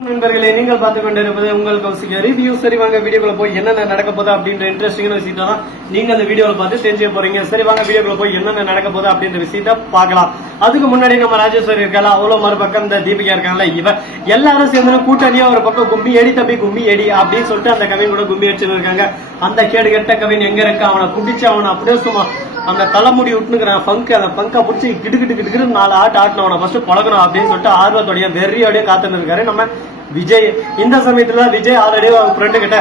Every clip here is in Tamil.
நண்பர்களே, நீங்கள் பார்த்து கொண்டிருப்பது உங்கள் கௌசிக ரிவ்யூ. சரி வாங்க வீடியோக்குள்ள போய் என்னென்ன நடக்க போகுது அப்படின்ற இன்ட்ரெஸ்டிங்கான விஷயத்தை தான் நீங்க அந்த வீடியோல பார்த்து தெரிஞ்சுக்க போறீங்க. சரி வாங்க வீடியோக்குள்ள போய் என்னென்ன நடக்க போகுது அப்படின்ற விஷயத்த பார்க்கலாம். அதுக்கு முன்னாடி நம்ம ராஜேஸ்வரி இருக்கல, அவ்வளவு மறுபக்கம் இந்த தீபிகா இருக்காங்கல்ல, இவ எல்லாரும் சேர்ந்து கூட்டணியா ஒரு பக்கம் கும்பி எடி தம்பி கும்பி எடி அப்படின்னு சொல்லிட்டு அந்த கவின் கூட கும்பி அடிச்சுட்டு இருக்காங்க. அந்த கேடு கெட்ட கவின் எங்க இருக்க, அவனை பிடிச்சு அவனை அப்படியே சும்மா அந்த தலைமுடி விட்டுனுக்குறான் பங்கு, அந்த பங்கா பிடிச்சி கிடுக்கிட்டு 4 ஆட்டு ஆட்டினவனை ஃபர்ஸ்ட் பழகணும் அப்படின்னு சொல்லிட்டு ஆர்வத்தோடைய வெறியோடைய காத்துன்னு இருக்காரு நம்ம விஜய். இந்த சமயத்துல விஜய் ஆல்ரெடி அவர் ஃப்ரெண்டு கிட்ட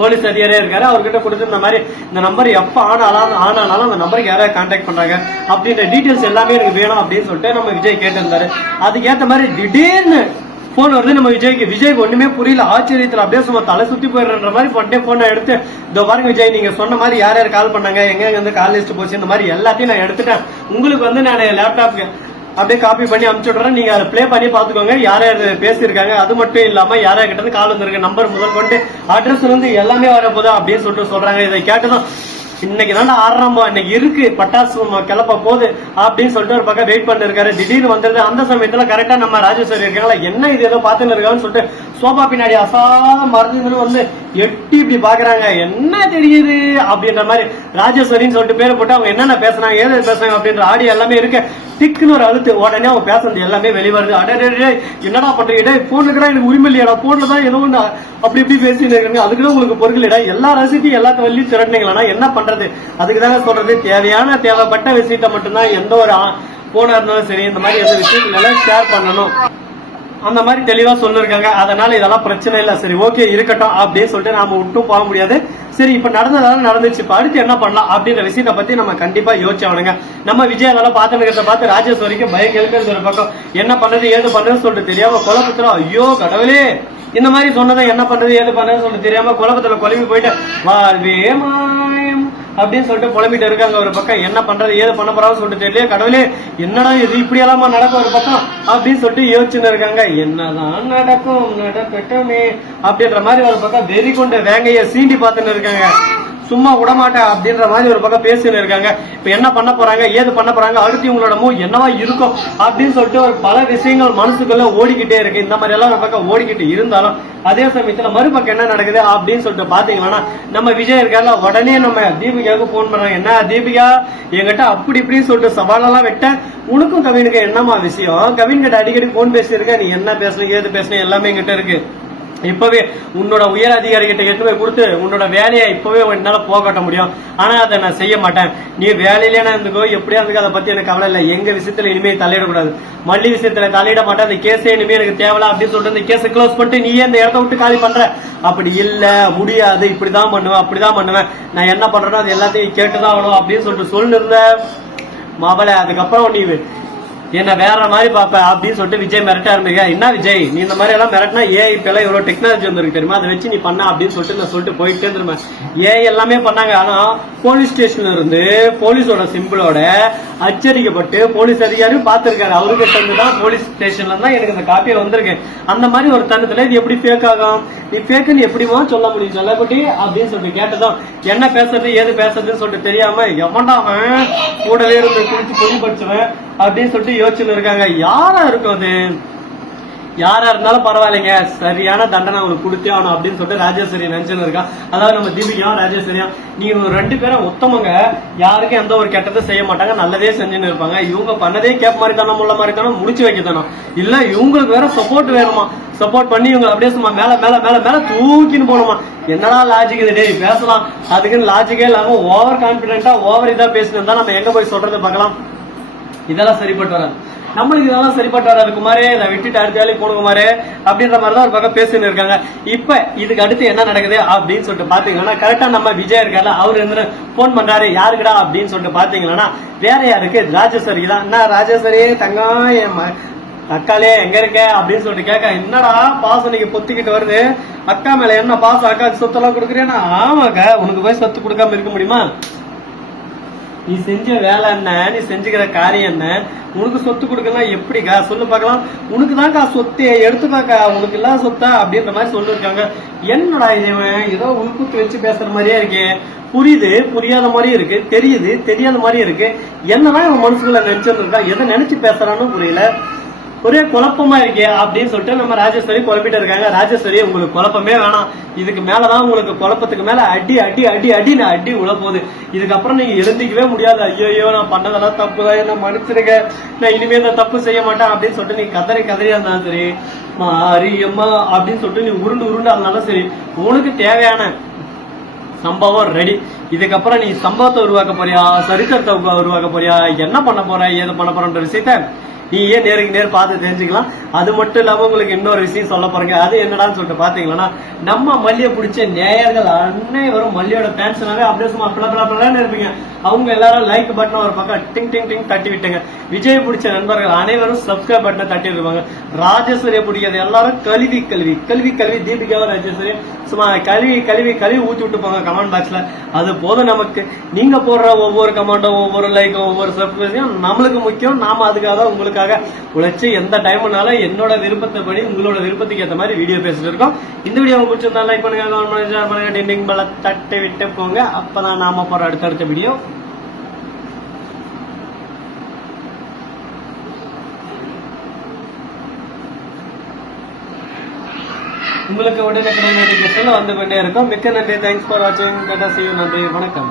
போலீஸ் அதிகாரியா இருக்காரு, அவர்கிட்ட கொடுத்து இந்த மாதிரி இந்த நம்பர் எப்ப ஆனாலும் அந்த நம்பருக்கு யாராவது கான்டாக்ட் பண்றாங்க அப்படின்ற டீடைல்ஸ் எல்லாமே எனக்கு வேணும் அப்படின்னு சொல்லிட்டு நம்ம விஜய் கேட்டிருந்தாரு. அதுக்கு ஏற்ற மாதிரி திடீர்னு போன் வருது நம்ம விஜய்க்கு ஒண்ணுமே புரியல, ஆச்சரியத்துல அப்படியே சும்மா தலை சுத்தி போயிடுற மாதிரி பண்ணிட்டே போனை எடுத்து, இதோ பாருங்க விஜய், நீங்க சொன்ன மாதிரி யார் யார் கால் பண்ணாங்க, எங்க வந்து கால் லிஸ்ட் போச்சு, இந்த மாதிரி எல்லாத்தையும் நான் எடுத்துட்டேன், உங்களுக்கு வந்து நான் லேப்டாப்க்கு அப்படியே காப்பி பண்ணி அனுப்பிச்சு விடுறேன், நீங்க அதை பிளே பண்ணி பாத்துக்கோங்க, யார் யார் பேசியிருக்காங்க, அது மட்டும் இல்லாம யார் யார்கிட்ட இருந்து கால் வந்திருக்கு, நம்பர் முதல் கொண்டு அட்ரஸ் வந்து எல்லாமே வர போதா அப்படின்னு சொல்லிட்டு சொல்றாங்க. இதை கேட்டதும் இன்னைக்கு தான் ஆரம்பம், இன்னைக்கு இருக்கு பட்டாசு கிளப்ப போகுது அப்படின்னு சொல்லிட்டு ஒரு பக்கம் வெயிட் பண்ணி இருக்காரு. திடீர்னு வந்துருது. அந்த சமயத்துல கரெக்டா நம்ம ராஜேஸ்வரி இருக்காங்களா, என்ன இது ஏதோ பாத்துன்னு இருக்கான்னு சொல்லிட்டு சோபா பின்னாடி அசாத மறந்துன்னு வந்து எட்டி இப்படி பாக்குறாங்க, என்ன தெரியுது அப்படின்ற மாதிரி ராஜேஸ்வரின்னு சொல்லிட்டு பேரை போட்டு அவங்க என்னென்ன பேசுறாங்க ஏதாவது பேசுறாங்க அப்படின்ற ஆடியோ எல்லாமே இருக்கு. டிக்குன்னு ஒரு அழுத்து, உடனே அவங்க பேசுறது எல்லாமே வெளிவருது. அடே என்னடா பண்றீங்க, போன் இருக்கிறா எனக்கு உரிமை இல்லையாடா, போன்ல தான் ஏதோ ஒண்ணு அப்படி இப்படி பேசிட்டு இருக்காங்க, அதுக்குதான் உங்களுக்கு பொருள் இல்லடா, எல்லா ரசித்தையும் எல்லாத்த வழியும் திரட்டினீங்களா என்ன பண்றது, அதுக்குதாங்க சொல்றது, தேவைப்பட்ட விஷயத்த மட்டும்தான் எந்த ஒரு போனா இருந்தாலும் சரி இந்த மாதிரி எந்த விஷயத்துல ஷேர் பண்ணணும் அந்த மாதிரி தெளிவா சொல்லிருக்காங்க. அதனால இதெல்லாம் பிரச்சனை இல்ல, சரி ஓகே இருக்கட்டும் அப்படின்னு சொல்லிட்டு நாம விட்டும் போக முடியாது. சரி இப்ப நடந்ததால நடந்துச்சு, இப்ப அடுத்து என்ன பண்ணலாம் அப்படின்ற விஷயத்த பத்தி நம்ம கண்டிப்பா யோசிச்சவனுங்க. நம்ம விஜய் அதெல்லாம் பார்த்து பார்த்து ராஜேஸ்வரிக்கு பயம் கேட்கறது ஒரு பக்கம், என்ன பண்றது ஏது பண்றதுன்னு சொல்லிட்டு தெரியாம குழப்பத்துல, ஐயோ கடவுளே இந்த மாதிரி சொன்னதை என்ன பண்றது ஏது பண்றதுன்னு சொல்லிட்டு தெரியாம குழப்பத்துல குழம்பி போயிட்டு வாழ்வே மாயம் அப்படின்னு சொல்லிட்டு புலம்பிட்டு இருக்காங்க ஒரு பக்கம். என்ன பண்றது ஏது பண்ண போறான்னு சொல்லிட்டு தெரியல, கடவுளே என்னடா இது இப்படி எல்லாமா நடக்கும் ஒரு பக்கம் அப்படின்னு சொல்லிட்டு யோசிச்சுன்னு இருக்காங்க. என்னதான் நடக்கட்டுமே அப்படின்ற மாதிரி ஒரு பக்கம் வெறி கொண்ட வேங்கைய சீண்டி பார்த்துன்னு இருக்காங்க. சும்மா விடமாட்டேன் அப்படின்ற மாதிரி ஒரு பக்கம் பேசின்னு இருக்காங்க. இப்ப என்ன பண்ண போறாங்க ஏது பண்ண போறாங்க, அடுத்து உங்களோட மூவ் என்னவா இருக்கும் அப்படின்னு சொல்லிட்டு ஒரு பல விஷயங்கள் மனசுக்குள்ள ஓடிக்கிட்டே இருக்கு. இந்த மாதிரி எல்லாம் ஒரு பக்கம் ஓடிக்கிட்டு இருந்தாலும் அதே சமயத்துல மறுபக்கம் என்ன நடக்குது அப்படின்னு சொல்லிட்டு பாத்தீங்கன்னா நம்ம விஜய் இருக்கால, உடனே நம்ம தீபிகாவுக்கு போன் பண்றாங்க. என்ன தீபிகா என்கிட்ட அப்படி இப்படின்னு சொல்லிட்டு சவாலெல்லாம் விட்ட, உனக்கும் கவினுக்கு என்னமா விஷயம், கவின் கிட்ட அடிக்கடி போன் பேசியிருக்க, நீ என்ன பேசணும் ஏது பேசணும் எல்லாமே என்கிட்ட இருக்கு, இப்பவே உன்னோட உயர் அதிகாரி கிட்ட எடுத்து போய் கொடுத்து உன்னோட வேலையை இப்பவே என்னால போகட்ட முடியும், ஆனா அதை நான் செய்ய மாட்டேன், நீ வேலையிலே இருந்துக்கோ எப்படியா இருந்துக்கோ, அதை பத்தி எனக்கு கவலை இல்லை, எங்க விஷயத்துல இனிமே தலையிடக்கூடாது, மல்லி விஷயத்துல தலையிட மாட்டேன், அந்த கேஸே இனிமே எனக்கு தேவையில்ல அப்படின்னு சொல்லிட்டு அந்த கேஸை க்ளோஸ் பண்ணிட்டு நீயே அந்த இடத்த விட்டு காலி பண்ற, அப்படி இல்ல முடியாது, இப்படிதான் பண்ணுவேன் அப்படிதான் பண்ணுவேன், நான் என்ன பண்றேனோ அது எல்லாத்தையும் கேட்டுதான் ஆகணும் அப்படின்னு சொல்லிட்டு சொல்லிருந்த மாவளை. அதுக்கப்புறம் நீ என்ன வேற மாதிரி பாப்ப அப்படின்னு சொல்லிட்டு விஜய் மிரட்ட ஆரம்பிக்க. என்ன விஜய் நீ இந்த மாதிரி எல்லாம் மிரட்டினா இப்ப எல்லாம் இவ்வளவு டெக்னாலஜி வந்துருக்கு தெரியுமா, அதை வச்சு நீ பண்ண அப்படின்னு சொல்லிட்டு நான் சொல்லிட்டு போயிட்டே இருந்தேன். எல்லாமே பண்ணாங்க, ஆனா போலீஸ் ஸ்டேஷன்ல இருந்து போலீஸோட சிம்பிளோட அச்சரிக்கப்பட்டு போலீஸ் அதிகாரியும் பார்த்திருக்காரு, அவருக்கு தந்துதான் போலீஸ் ஸ்டேஷன்ல தான் எனக்கு இந்த காப்பியை வந்திருக்கு. அந்த மாதிரி ஒரு தருணத்துல இது எப்படி ஃபேக் ஆகும், நீ ஃபேக்குன்னு எப்படிமா சொல்ல முடியும் சொல்லப்பட்டி அப்படின்னு சொல்லிட்டு கேட்டதும் என்ன பேசுறது ஏது பேசுறதுன்னு சொல்லிட்டு தெரியாம எவன்டா அவன் கூடவே இருந்து குளிச்சு பொடி படிச்சவன் அப்படின்னு சொல்லிட்டு யோசிச்சுன்னு இருக்காங்க. யாரா இருக்கும் அது, யாரா இருந்தாலும் பரவாயில்லைங்க, சரியான தண்டனை அவனுக்கு கொடுத்தே ஆகணும் அப்படின்னு சொல்லிட்டு ராஜேஸ்வரி நினைச்சுன்னு இருக்கான். அதாவது நம்ம தீபிகா ராஜேஸ்வரியா நீங்க 2 பேரும் உத்தமங்க, யாருக்கும் எந்த ஒரு கெட்டதும் செய்ய மாட்டாங்க, நல்லதே செஞ்சுன்னு இருப்பாங்க. இவங்க பண்ணதே கேப் மாதிரி தானே முள்ள மாதிரி தானே முடிச்சு வைக்கணும், இல்ல இவங்களுக்கு வேற சப்போர்ட் வேணுமா, சப்போர்ட் பண்ணி இவங்க அப்படியே சும்மா மேல மேல மேல மேல தூக்கின்னு போகணுமா. என்னடா லாஜிக் இது, டேய் பேசலாம் அதுக்குன்னு லாஜிக்கே இல்லாம ஓவர் கான்பிடென்டா ஓவர் இதா பேசினா நம்ம எங்க போய் சொல்றதை பார்க்கலாம். இதெல்லாம் சரிப்பட்டு வராது, நம்மளுக்கு இதெல்லாம் சரிப்பட்டு வராது குமாரே, இதை விட்டுட்டு அடுத்த வேலைக்கு போன குமாரே அப்படின்ற மாதிரிதான் ஒரு பக்கம் பேசின்னு இருக்காங்க. இப்ப இதுக்கு அடுத்து என்ன நடக்குது அப்படின்னு சொல்லிட்டு பாத்தீங்கன்னா கரெக்டா நம்ம விஜய் இருக்காரு, அவரு இருந்து போன் பண்றாரு, யாருக்குடா அப்படின்னு சொல்லிட்டு பாத்தீங்கன்னா வேற யாருக்கு, ராஜேஸ்வரிக்கு தான். என்ன ராஜேஸ்வரி தங்கம் அக்காலே எங்க இருக்க அப்படின்னு சொல்லிட்டு கேட்க, என்னடா பாசம் நீங்க பொத்திக்கிட்டு வருது, அக்கா மேல என்ன பாசம், அக்காக்கு சொத்தெல்லாம் கொடுக்குறேன்னா, ஆமாக்கா உனக்கு போய் சொத்து கொடுக்காம இருக்க முடியுமா, நீ செஞ்ச வேலை என்ன, நீ செஞ்சுக்கிற காரியம் என்ன, உனக்கு சொத்து கொடுக்கலாம் எப்படிக்கா சொல்லு பார்க்கலாம், உனக்கு தான்க்கா சொத்து எடுத்துக்காக்கா, உனக்கு இல்லாத சொத்தா அப்படின்ற மாதிரி சொல்லிருக்காங்க. என்னடா இது ஏதோ உள்குத்து வச்சு பேசுற மாதிரியே இருக்கு, புரியுது புரியாத மாதிரி இருக்கு, தெரியுது தெரியாத மாதிரி இருக்கு, என்னதான் இவன் மனசுக்குள்ள நினைச்சிருக்கா, எதை நினைச்சு பேசுறான்னு புரியல. ஒரே குழப்பமா இருக்கே அப்படின்னு சொல்லிட்டு நம்ம ராஜேஸ்வரி குழப்பிட்டு இருக்காங்க. ராஜேஸ்வரி உங்களுக்கு குழப்பமே வேணாம், இதுக்கு மேலதான் உங்களுக்கு குழப்பத்துக்கு மேல அடி அடி அடி அடி நான் அடி உள்ள போகுது. இதுக்கப்புறம் நீங்க எழுந்திக்கவே முடியாது. ஐயோ நான் பண்ணதெல்லாம் தப்புதான், என்ன மன்னிச்சிருங்க, நான் இனிமே இந்த தப்பு செய்ய மாட்டேன் அப்படின்னு சொல்லிட்டு நீ கதறியா இருந்தாலும் சரி, மாரியம்மா அப்படின்னு சொல்லிட்டு நீ உருண்டு இருந்தாலும் சரி, உனக்கு தேவையான சம்பவம் ரெடி. இதுக்கப்புறம் நீ சம்பவத்தை உருவாக்க போறியா, சரித்திரத்தை உருவாக்க போறியா, என்ன பண்ண போற, ஏது பண்ண போறன்ற விஷயத்த நீ ஏன் நேருக்கு நேர் பார்த்து தெரிஞ்சுக்கலாம். அது மட்டும் இல்லாம உங்களுக்கு இன்னொரு விஷயம் சொல்ல போறீங்க. அது என்னடான்னு சொல்லிட்டு பாத்தீங்கன்னா, நம்ம மல்லியை பிடிச்ச நேயர்கள் அனைவரும் மல்லியோட ஃபேன்ஸ்னாவே அப்படியே சும்மா பிளப்பிளப்பிளான்னு இருப்பீங்க. அவங்க எல்லாரும் லைக் பட்டன் ஒரு பக்கம் டிங் டிங் டிங் தட்டி விட்டுங்க. விஜய் பிடிச்ச நண்பர்கள் அனைவரும் சப்ஸ்கிரைப் பட்டனை தட்டி இருப்பாங்க. ராஜேஸ்வரியை பிடிக்காது எல்லாரும் கல்வி கல்வி கல்வி கல்வி தீபிகாவும் ராஜேஸ்வரி சும்மா கல்வி கல்வி கல்வி ஊத்தி விட்டு போங்க கமெண்ட் பாக்ஸ்ல. அது போதும் நமக்கு. நீங்க போடுற ஒவ்வொரு கமெண்டும், ஒவ்வொரு லைக்கும், ஒவ்வொரு சப்ஸ்கிரைபும் நம்மளுக்கு முக்கியம். நாம அதுக்காக உங்களுக்காக உழைச்சு எந்த டைம்னாலும் என்னோட விருப்பத்தை படி உங்களோட விருப்பத்துக்கு ஏற்ற மாதிரி வீடியோ பேசிட்டு இருக்கோம். இந்த வீடியோ பிடிச்சிருந்தா லைக் பண்ணுங்க, கமெண்ட் பண்ணுங்க, ஷேர் பண்ணுங்க, டிண்டிங் பெல்ல தட்டி விட்டு போங்க. அப்பதான் நாம போற அடுத்தடுத்த வீடியோ உங்களுக்கு உடனே நோட்டிபிகேஷன்ல வந்து கொண்டே இருக்கும். மிக்க நன்றி. தேங்க்ஸ் ஃபார் வாட்சிங். நன்றி, வணக்கம்.